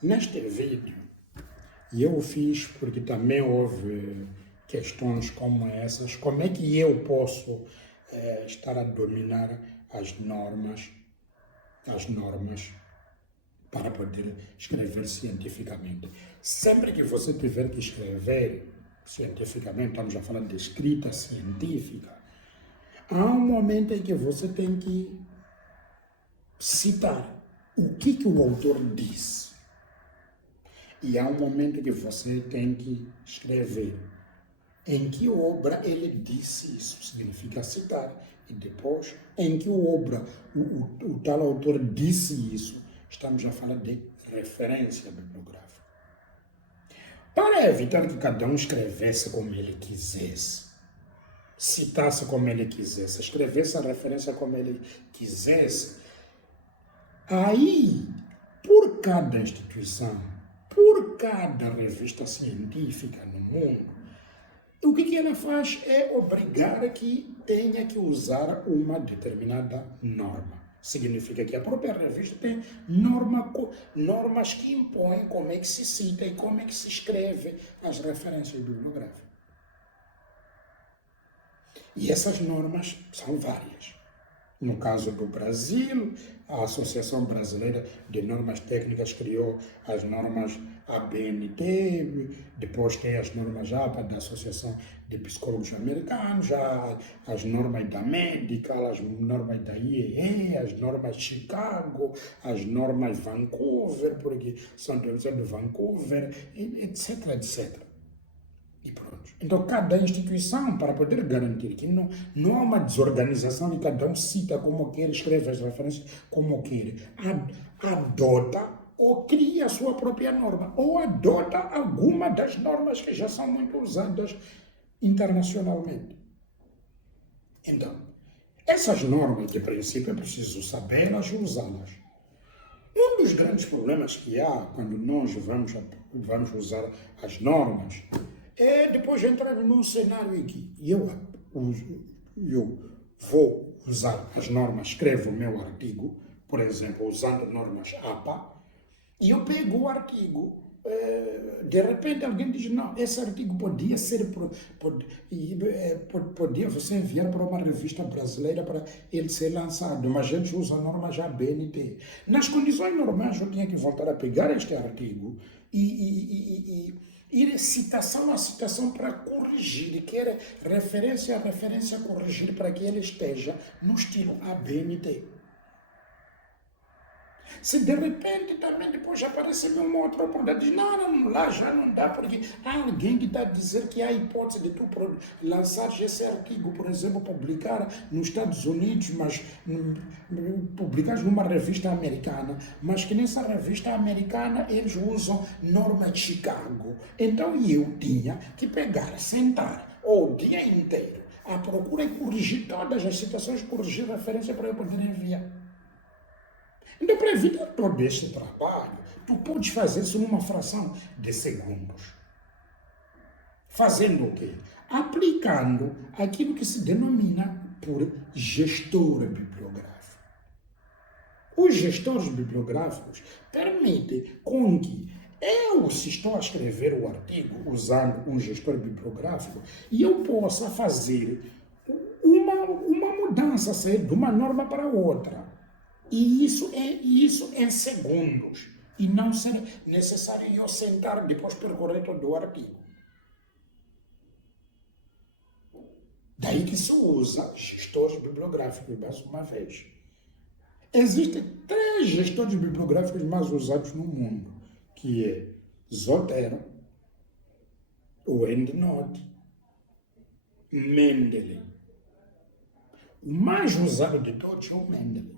Neste vídeo, eu fiz porque também houve questões como essas. Como é que eu posso estar a dominar as normas para poder escrever cientificamente? Sempre que você tiver que escrever cientificamente, estamos a falar de escrita científica, há um momento em que você tem que citar o que o autor disse. E há um momento que você tem que escrever em que obra ele disse isso, significa citar. E depois, em que obra o tal autor disse isso, estamos a falar de referência bibliográfica. Para evitar que cada um escrevesse como ele quisesse, citasse como ele quisesse, escrevesse a referência como ele quisesse, aí, por cada instituição, por cada revista científica no mundo, o que ela faz é obrigar a que tenha que usar uma determinada norma. Significa que a própria revista tem normas que impõem como é que se cita e como é que se escreve as referências bibliográficas. E essas normas são várias. No caso do Brasil, a Associação Brasileira de Normas Técnicas criou as normas ABNT, depois tem as normas APA da Associação de Psicólogos Americanos, já as normas da Medical, as normas da IEE, as normas Chicago, as normas Vancouver, porque são de Vancouver, etc, etc. E pronto. Então, cada instituição, para poder garantir que não há uma desorganização e cada um cita como quer, escreve as referências como quer, adota ou cria a sua própria norma, ou adota alguma das normas que já são muito usadas internacionalmente. Então, essas normas, de princípio, é preciso sabê-las e usá-las. Um dos grandes problemas que há quando nós vamos usar as normas é depois entrar num cenário em que eu vou usar as normas, escrevo o meu artigo, por exemplo, usando normas APA, e eu pego o artigo, de repente alguém diz, não, esse artigo podia você enviar para uma revista brasileira para ele ser lançado, mas a gente usa a norma já BNT. Nas condições normais eu tinha que voltar a pegar este artigo e ir citação a citação para corrigir, que era referência a referência a corrigir para que ele esteja no estilo ABNT. Se de repente também depois aparecer uma outra oportunidade, diz, não, lá já não dá, porque há alguém que está a dizer que há hipótese de tu lançar esse artigo, por exemplo, publicar nos Estados Unidos, mas publicar numa revista americana, mas que nessa revista americana eles usam norma de Chicago. Então eu tinha que pegar, sentar o dia inteiro à procura e corrigir todas as citações, corrigir referência para eu poder enviar. Então, para evitar todo este trabalho, tu podes fazer isso numa fração de segundos. Fazendo o quê? Aplicando aquilo que se denomina por gestor bibliográfico. Os gestores bibliográficos permitem com que eu, se estou a escrever o artigo usando um gestor bibliográfico, e eu possa fazer uma mudança, sair de uma norma para outra. E isso em segundos. E não ser necessário eu sentar depois percorrer todo o artigo. Daí que se usa gestores bibliográficos, mais uma vez. Existem 3 gestores bibliográficos mais usados no mundo, que é Zotero, o EndNote, Mendeley. O mais usado de todos é o Mendeley.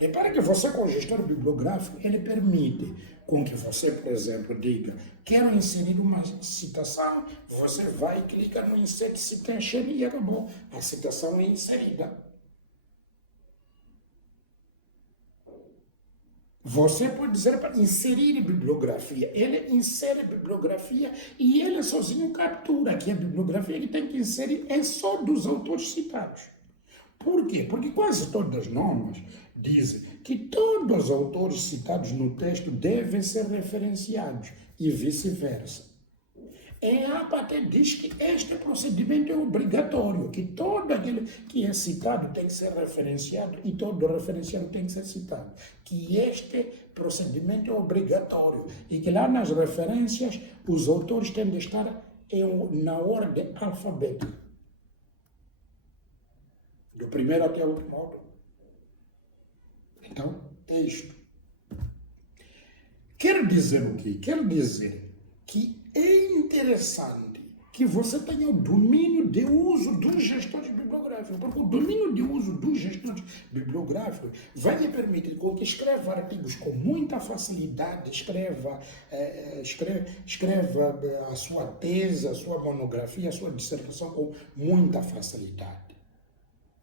Repare que você, com o gestor bibliográfico, ele permite com que você, por exemplo, diga, quero inserir uma citação, você vai e clica no Insert Citation e acabou. A citação é inserida. Você pode dizer para inserir bibliografia. Ele insere bibliografia e ele sozinho captura que a bibliografia que tem que inserir é só dos autores citados. Por quê? Porque quase todas as normas dizem que todos os autores citados no texto devem ser referenciados e vice-versa. A APA até diz que este procedimento é obrigatório, que todo aquele que é citado tem que ser referenciado e todo referenciado tem que ser citado. Que este procedimento é obrigatório e que lá nas referências os autores têm de estar na ordem alfabética. Do primeiro até o último autor. Então, é isto. Quer dizer o quê? Quer dizer que é interessante que você tenha o domínio de uso dos gestores bibliográficos, porque o domínio de uso dos gestores bibliográficos vai lhe permitir com que escreva artigos com muita facilidade, escreva a sua tese, a sua monografia, a sua dissertação com muita facilidade.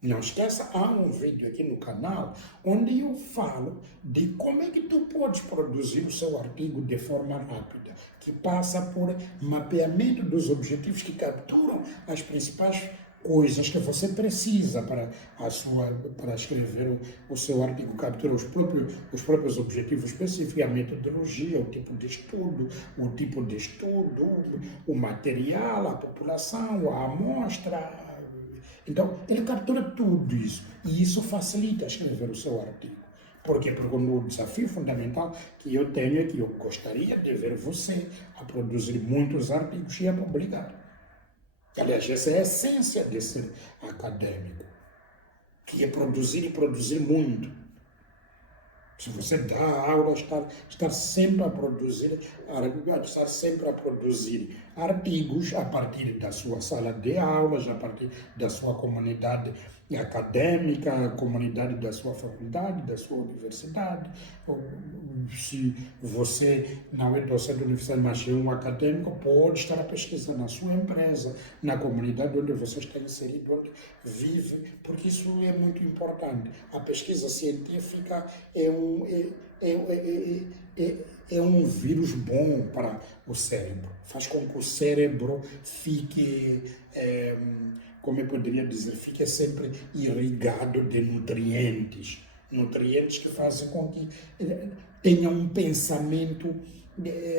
Não esqueça, há um vídeo aqui no canal onde eu falo de como é que tu podes produzir o seu artigo de forma rápida, que passa por mapeamento dos objetivos que capturam as principais coisas que você precisa para escrever o seu artigo, captura os próprios objetivos específicos, a metodologia, o tipo de estudo, o material, a população, a amostra. Então, ele captura tudo isso, e isso facilita escrever o seu artigo. Por quê? Porque o desafio fundamental que eu tenho é que eu gostaria de ver você a produzir muitos artigos e a publicar. Aliás, essa é a essência de ser acadêmico, que é produzir e produzir muito. Se você dá aula, estar sempre a produzir artigos a partir da sua sala de aulas, a partir da sua comunidade acadêmica, a comunidade da sua faculdade, da sua universidade. Se você não é docente da universidade, mas é um acadêmico, pode estar a pesquisar na sua empresa, na comunidade onde você está inserido, onde vive, porque isso é muito importante. A pesquisa científica é um vírus bom para o cérebro. Faz com que o cérebro fique, como eu poderia dizer, fique sempre irrigado de nutrientes. Nutrientes que fazem com que tenha um pensamento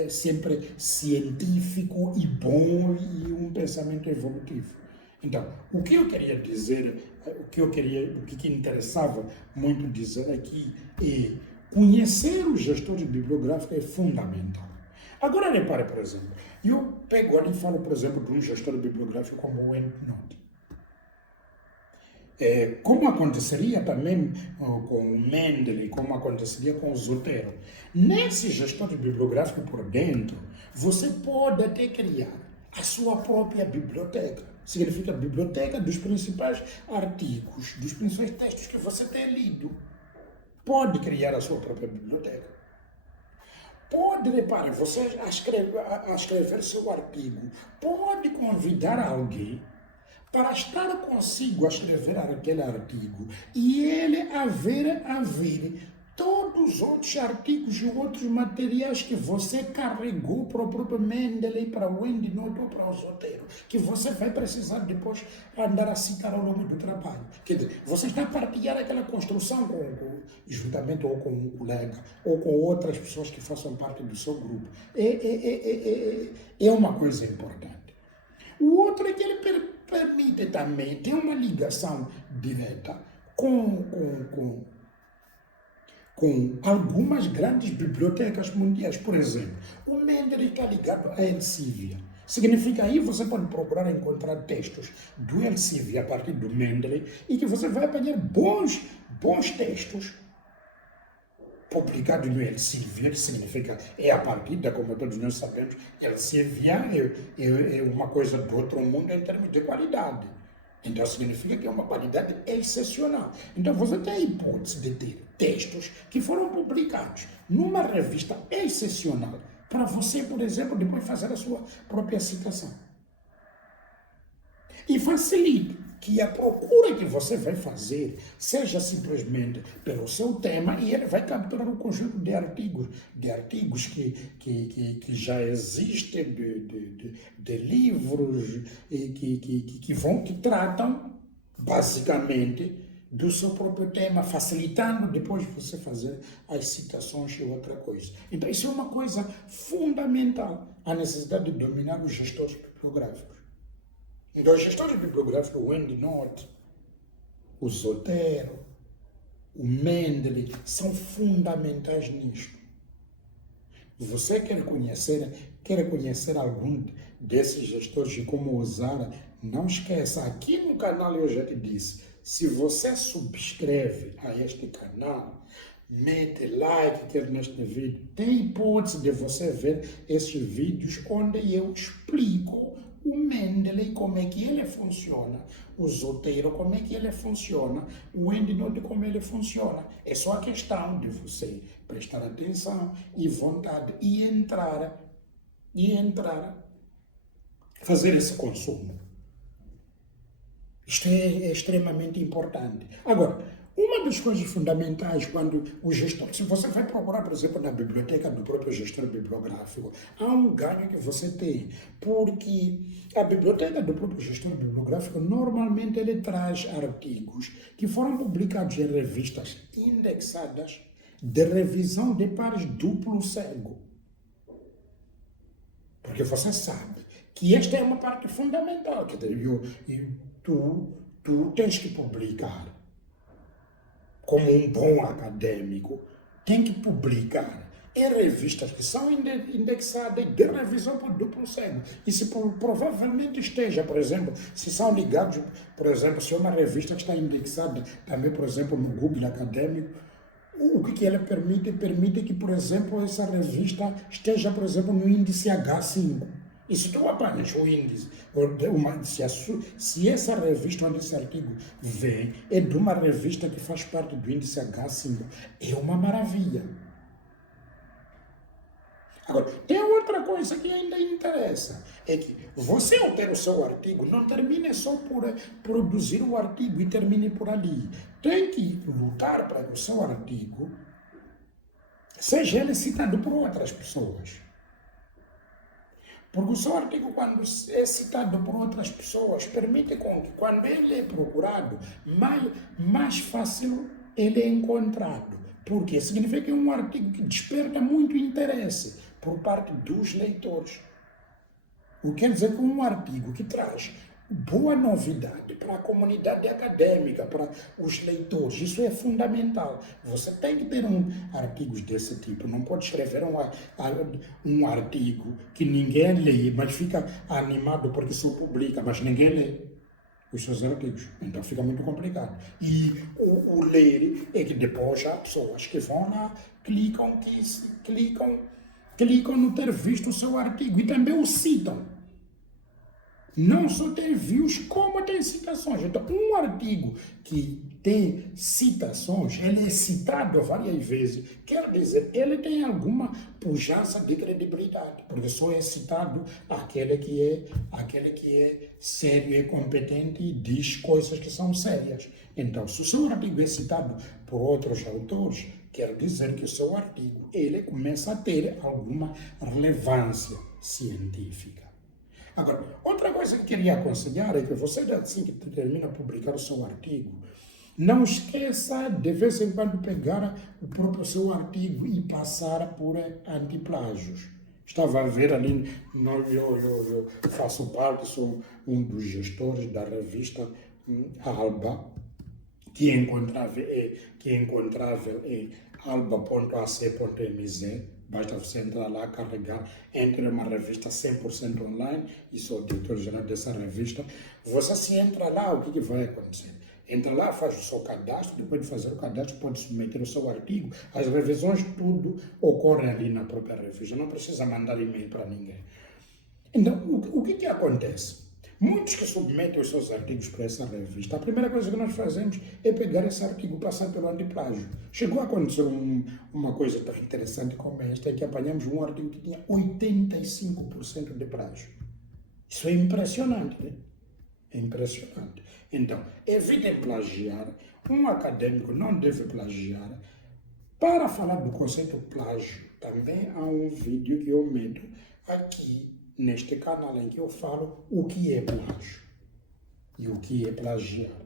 sempre científico e bom e um pensamento evolutivo. Então, o que eu queria dizer, o que interessava muito dizer aqui é conhecer os gestores bibliográficos é fundamental. Agora, repare, por exemplo, eu pego ali e falo, por exemplo, de um gestor bibliográfico como o EndNote. Como aconteceria também com o Mendeley, como aconteceria com o Zotero. Nesse gestor bibliográfico por dentro, você pode até criar a sua própria biblioteca. Significa a biblioteca dos principais artigos, dos principais textos que você tem lido. Pode criar a sua própria biblioteca. Pode, repare, você a escrever seu artigo, pode convidar alguém para estar consigo a escrever aquele artigo e ele a ver todos os outros artigos e outros materiais que você carregou para o próprio Mendeley, para o EndNote ou para o Zotero, que você vai precisar depois andar a citar ao longo do trabalho. Quer dizer, você está a partilhar aquela construção juntamente ou com um colega ou com outras pessoas que façam parte do seu grupo. É uma coisa importante. O outro é que ele permite também ter uma ligação direta com algumas grandes bibliotecas mundiais. Por exemplo, o Mendeley está ligado à Elsevier. Significa aí você pode procurar encontrar textos do Elsevier a partir do Mendeley e que você vai apanhar bons textos publicados no Elsevier, que significa a partir da, como todos nós sabemos, Elsevier é uma coisa do outro mundo em termos de qualidade. Então significa que é uma qualidade excepcional. Então você tem a hipótese de ter textos que foram publicados numa revista excepcional para você, por exemplo, depois fazer a sua própria citação. E facilita que a procura que você vai fazer seja simplesmente pelo seu tema e ele vai capturar um conjunto de artigos que já existem, de livros que tratam basicamente do seu próprio tema, facilitando depois você fazer as citações e outra coisa. Então, isso é uma coisa fundamental, a necessidade de dominar os gestores bibliográficos. Então, os gestores bibliográficos, o EndNote, o Zotero, o Mendeley, são fundamentais nisto. Você quer conhecer algum desses gestores e como usar, não esqueça, aqui no canal eu já te disse, se você subscreve a este canal, mete like quer neste vídeo, tem hipótese de você ver esses vídeos onde eu explico o Mendeley, como é que ele funciona, o Zotero, como é que ele funciona, o EndNote, como ele funciona. É só a questão de você prestar atenção e vontade e entrar, fazer esse consumo. Isto é extremamente importante. Agora, uma das coisas fundamentais quando o gestor, se você vai procurar, por exemplo, na biblioteca do próprio gestor bibliográfico, há um ganho que você tem, porque a biblioteca do próprio gestor bibliográfico, normalmente ele traz artigos que foram publicados em revistas indexadas de revisão de pares duplo cego. Porque você sabe que esta é uma parte fundamental, que tu tens que publicar. Como um bom acadêmico, tem que publicar em revistas que são indexadas de revisão por duplo cego. E se provavelmente esteja, por exemplo, se são ligados, por exemplo, se é uma revista que está indexada também, por exemplo, no Google Acadêmico, o que ela permite? Permite que, por exemplo, essa revista esteja, por exemplo, no índice H5. E se tu apanhas o índice, se essa revista onde esse artigo vem é de uma revista que faz parte do índice H5, é uma maravilha. Agora, tem outra coisa que ainda interessa, é que você ao ter o seu artigo, não termine só por produzir o artigo e termine por ali. Tem que lutar para que o seu artigo seja ele citado por outras pessoas. Porque o seu artigo, quando é citado por outras pessoas, permite com que, quando ele é procurado, mais fácil ele é encontrado. Porque significa que é um artigo que desperta muito interesse por parte dos leitores. O que quer dizer que um artigo que traz boa novidade para a comunidade acadêmica, para os leitores, isso é fundamental. Você tem que ter artigos desse tipo, não pode escrever um artigo que ninguém lê, mas fica animado porque só publica, mas ninguém lê os seus artigos. Então fica muito complicado. E o ler é que depois há pessoas que vão lá, clicam no ter visto o seu artigo e também o citam. Não só tem views, como tem citações. Então, um artigo que tem citações, ele é citado várias vezes, quer dizer, ele tem alguma pujança de credibilidade, porque só é citado aquele que é sério e competente e diz coisas que são sérias. Então, se o seu artigo é citado por outros autores, quer dizer que o seu artigo ele começa a ter alguma relevância científica. Agora, outra coisa que queria aconselhar é que você, assim que termina de publicar o seu artigo, não esqueça de vez em quando pegar o próprio seu artigo e passar por antiplágios. Estava a ver ali, eu faço parte, sou um dos gestores da revista Alba, que é encontrável em alba.ac.mz. Basta você entrar lá, carregar, entre uma revista 100% online, e sou o diretor-geral dessa revista. Você se entra lá, o que vai acontecer? Entra lá, faz o seu cadastro, depois de fazer o cadastro pode submeter o seu artigo, as revisões, tudo ocorre ali na própria revista, não precisa mandar e-mail para ninguém. Então, o que acontece? Muitos que submetem os seus artigos para essa revista, a primeira coisa que nós fazemos é pegar esse artigo e passar pelo antiplágio. Chegou a acontecer uma coisa tão interessante como esta, é que apanhamos um artigo que tinha 85% de plágio. Isso é impressionante, né? É impressionante. Então, evitem plagiar. Um acadêmico não deve plagiar. Para falar do conceito plágio, também há um vídeo que eu meto aqui neste canal em que eu falo o que é plágio e o que é plagiar.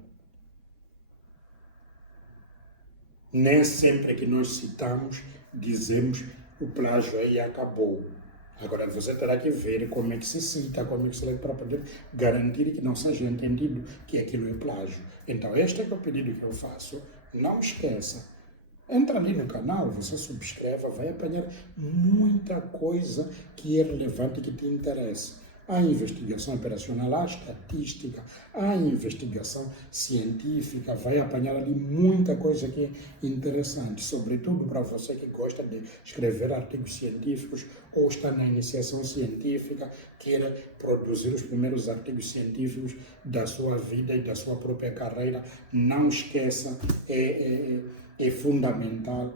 Nem sempre que nós citamos, dizemos o plágio aí acabou. Agora você terá que ver como é que se cita, como é que se lê para poder garantir que não seja entendido que aquilo é plágio. Então este é que é o pedido que eu faço. Não esqueça. Entra ali no canal, você subscreva, vai apanhar muita coisa que é relevante, que te interessa. Há investigação operacional, há estatística, há investigação científica, vai apanhar ali muita coisa que é interessante, sobretudo para você que gosta de escrever artigos científicos ou está na iniciação científica, queira produzir os primeiros artigos científicos da sua vida e da sua própria carreira. Não esqueça, é fundamental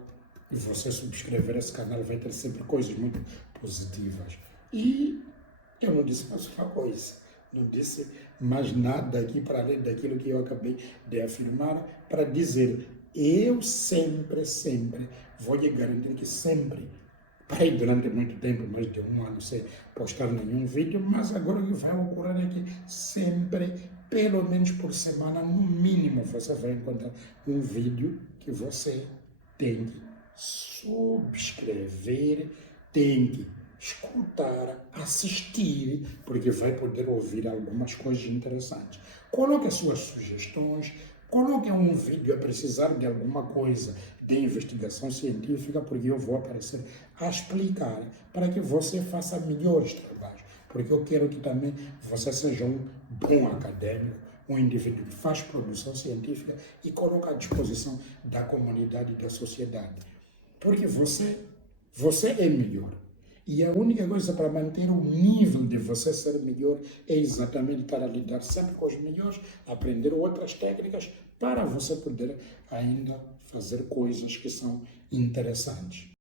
você subscrever esse canal, vai ter sempre coisas muito positivas. E eu não disse mais uma coisa, não disse mais nada aqui para além daquilo que eu acabei de afirmar, para dizer, eu sempre vou lhe garantir que sempre, parei durante muito tempo, mais de um ano sem postar nenhum vídeo, mas agora o que vai ocorrer é que sempre, pelo menos por semana, no mínimo, você vai encontrar um vídeo que você tem que subscrever, tem que escutar, assistir, porque vai poder ouvir algumas coisas interessantes. Coloque as suas sugestões, coloque um vídeo a precisar de alguma coisa de investigação científica, porque eu vou aparecer a explicar para que você faça melhores trabalhos, porque eu quero que também você seja um bom acadêmico, um indivíduo que faz produção científica e coloca à disposição da comunidade e da sociedade. Porque você é melhor. E a única coisa para manter o nível de você ser melhor é exatamente estar a lidar sempre com os melhores, aprender outras técnicas para você poder ainda fazer coisas que são interessantes.